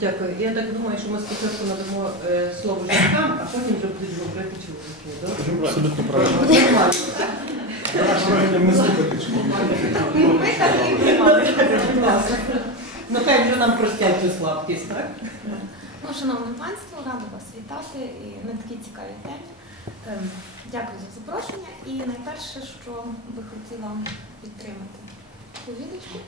Дякую. Я так думаю, що ми спочатку надамо е, слово жінкам, а потім вже будуть говорити чоловіки. Абсолютно правильно. Ми так і приймали. Ну хай вже нам простять цю слабкість, так? Ну, шановне панство, рада вас вітати і на такій цікавій темі. Ем, Дякую за запрошення. І найперше, що би хотіла підтримати повідочку.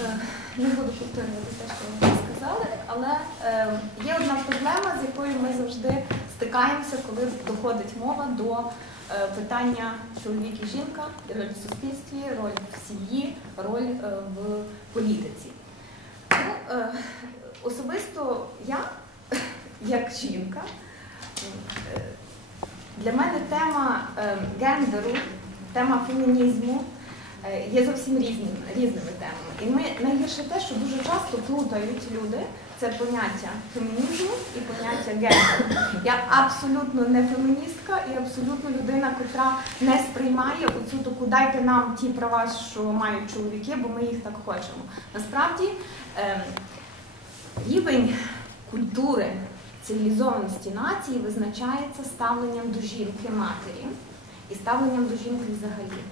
Е, Не буду повторювати те, що ви сказали, але е, є одна проблема, з якою ми завжди стикаємося, коли доходить мова до е, питання чоловік і жінка, роль в суспільстві, роль в сім'ї, роль в політиці. Ну, особисто я, як жінка, для мене тема гендеру, тема фемінізму є зовсім різними, різними темами. І ми найгірше те, що дуже часто плутають люди це поняття фемінізму і поняття гендеру. Я абсолютно не феміністка і абсолютно людина, котра не сприймає оцю таку дайте нам ті права, що мають чоловіки, бо ми їх так хочемо. Насправді ем, рівень культури цивілізованості нації визначається ставленням до жінки матері і ставленням до жінки взагалі.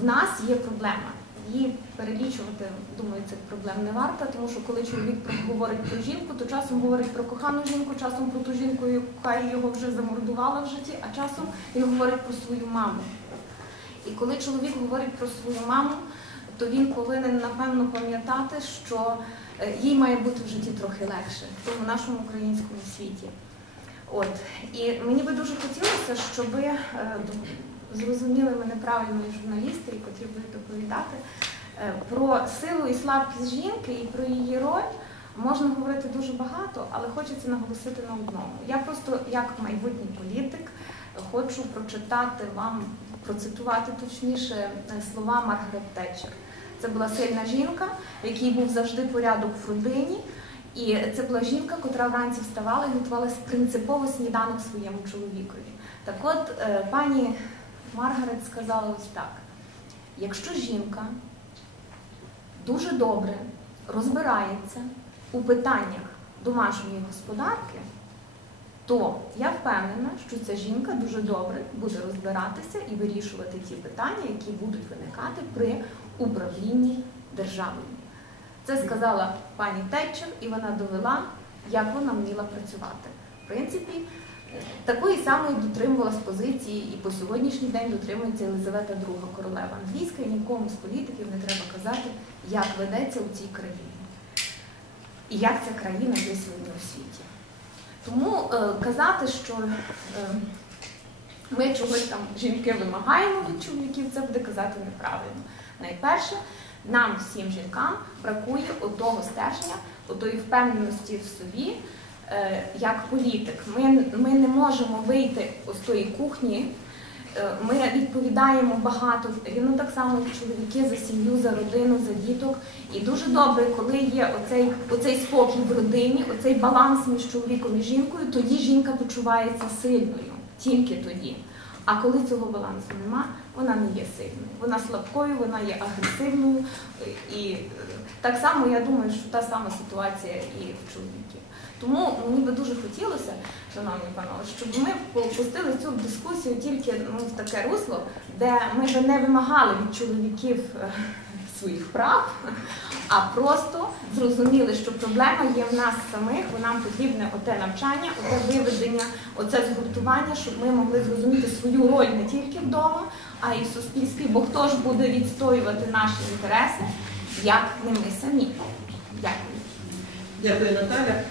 В нас є проблема. Її перелічувати, думаю, цих проблем не варто, тому що коли чоловік говорить про жінку, то часом говорить про кохану жінку, часом про ту жінку, яка його вже замордувала в житті, а часом він говорить про свою маму. І коли чоловік говорить про свою маму, то він повинен напевно пам'ятати, що е, їй має бути в житті трохи легше в нашому українському світі. От і мені би дуже хотілося, щоб зрозуміли мене правильно журналісти, котрі будуть доповідати е, про силу і слабкість жінки і про її роль. Можна говорити дуже багато, але хочеться наголосити на одному. Я просто, як майбутній політик, хочу прочитати вам, процитувати точніше е, слова Маргарет Тетчер. Це була сильна жінка, в якій був завжди порядок в родині. І це була жінка, котра вранці вставала і готувала принципово сніданок своєму чоловікові. Так от е, пані Маргарет сказала ось так: якщо жінка дуже добре розбирається у питаннях домашньої господарки, то я впевнена, що ця жінка дуже добре буде розбиратися і вирішувати ті питання, які будуть виникати при управлінні державою. Це сказала пані Тетчер, і вона довела, як вона вміла працювати. В принципі, такої самої дотримувалась позиції і по сьогоднішній день дотримується Єлизавета II королева англійська, і нікому з політиків не треба казати, як ведеться у цій країні. І як ця країна є сьогодні у світі. Тому е, казати, що е, ми чогось там жінки вимагаємо від чоловіків, це буде казати неправильно. Найперше, нам, всім жінкам, бракує отого стеження, отої впевненості в собі, як політик. Ми, ми не можемо вийти з тої кухні. е, Ми відповідаємо багато, рівно так само як чоловіки за сім'ю, за родину, за діток. І дуже добре, коли є оцей, оцей спокій в родині, оцей баланс між чоловіком і жінкою, тоді жінка почувається сильною, тільки тоді. А коли цього балансу нема, вона не є сильною. Вона слабкою, вона є агресивною. І е, так само я думаю, що та сама ситуація і в чоловіків. Тому мені би дуже хотілося, шановні панове, щоб ми пустили цю дискусію тільки ну, в таке русло, де ми би не вимагали від чоловіків е, своїх прав, а просто зрозуміли, що проблема є в нас самих, нам потрібне оте навчання, оте виведення, оце згуртування, щоб ми могли зрозуміти свою роль не тільки вдома, а й в суспільстві, бо хто ж буде відстоювати наші інтереси, як не ми самі. Дякую. Дякую, Наталя.